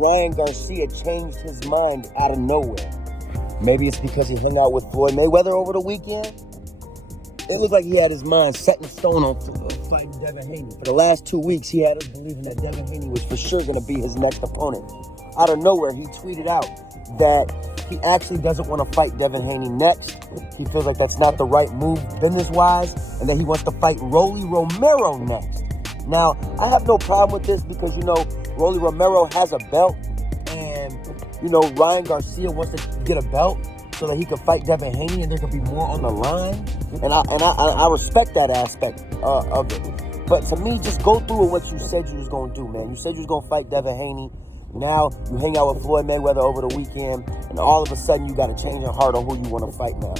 Ryan Garcia changed his mind out of nowhere. Maybe it's because he hung out with Floyd Mayweather over the weekend. It looked like he had his mind set in stone on fighting Devin Haney. For the last 2 weeks, he had us believing that Devin Haney was for sure going to be his next opponent. Out of nowhere, he tweeted out that he actually doesn't want to fight Devin Haney next. He feels like that's not the right move business-wise, and that he wants to fight Rolly Romero next. Now, I have no problem with this because, Rolly Romero has a belt, and, Ryan Garcia wants to get a belt so that he can fight Devin Haney and there could be more on the line. And I respect that aspect of it. But to me, just go through with what you said you was going to do, man. You said you was going to fight Devin Haney. Now you hang out with Floyd Mayweather over the weekend, and all of a sudden you got to change your heart on who you want to fight now.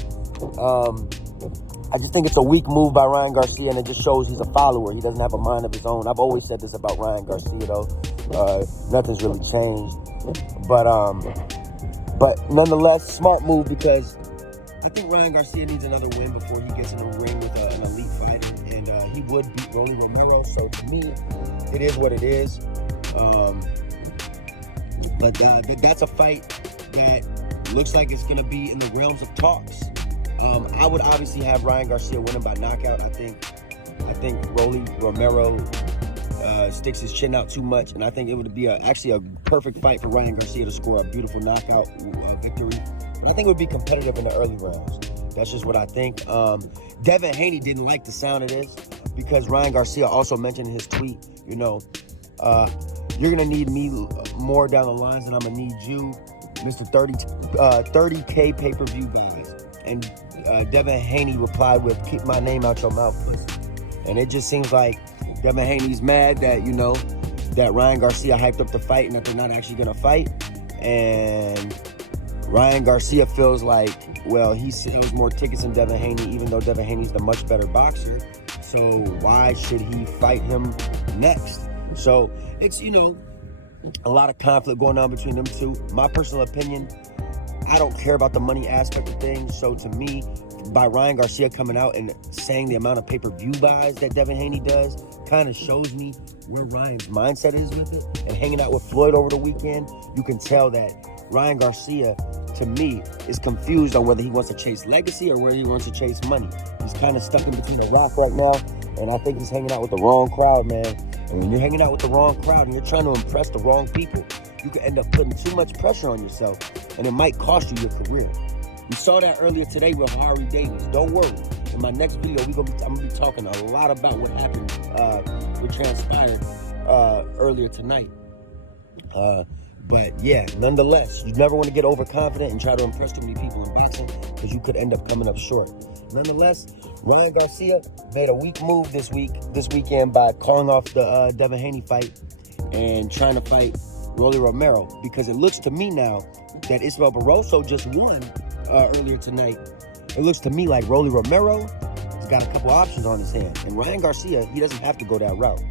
I just think it's a weak move by Ryan Garcia, and it just shows he's a follower. He doesn't have a mind of his own. I've always said this about Ryan Garcia, though. Nothing's really changed. But nonetheless, smart move because I think Ryan Garcia needs another win before he gets in the ring with an elite fighter, and he would beat Rolly Romero. So to me, it is what it is. But that's a fight that looks like it's going to be in the realms of talks. I would obviously have Ryan Garcia winning by knockout. I think Rolly Romero sticks his chin out too much, and I think it would be actually a perfect fight for Ryan Garcia to score a beautiful knockout victory. And I think it would be competitive in the early rounds. That's just what I think. Devin Haney didn't like the sound of this because Ryan Garcia also mentioned in his tweet, you're going to need me more down the lines than I'm going to need you, Mr. 30K pay-per-view guys. And Devin Haney replied with, keep my name out your mouth, pussy. And it just seems like Devin Haney's mad that, that Ryan Garcia hyped up the fight and that they're not actually going to fight. And Ryan Garcia feels like, well, he sells more tickets than Devin Haney, even though Devin Haney's the much better boxer. So why should he fight him next? So it's, a lot of conflict going on between them two. My personal opinion, I don't care about the money aspect of things. So to me, by Ryan Garcia coming out and saying the amount of pay-per-view buys that Devin Haney does kind of shows me where Ryan's mindset is with it. And hanging out with Floyd over the weekend, you can tell that Ryan Garcia, to me, is confused on whether he wants to chase legacy or whether he wants to chase money. He's kind of stuck in between a rock right now, and I think he's hanging out with the wrong crowd, man. And when you're hanging out with the wrong crowd and you're trying to impress the wrong people, you can end up putting too much pressure on yourself, and it might cost you your career. We saw that earlier today with Harry Davis. Don't worry. In my next video, I'm going to be talking a lot about what happened, what transpired earlier tonight. But yeah, nonetheless, you never want to get overconfident and try to impress too many people in boxing because you could end up coming up short. Nonetheless, Ryan Garcia made a weak move this weekend by calling off the Devin Haney fight and trying to fight Rolly Romero, because it looks to me now that Ismael Barroso just won earlier tonight. It looks to me like Rolly Romero has got a couple options on his hand, and Ryan Garcia, he doesn't have to go that route.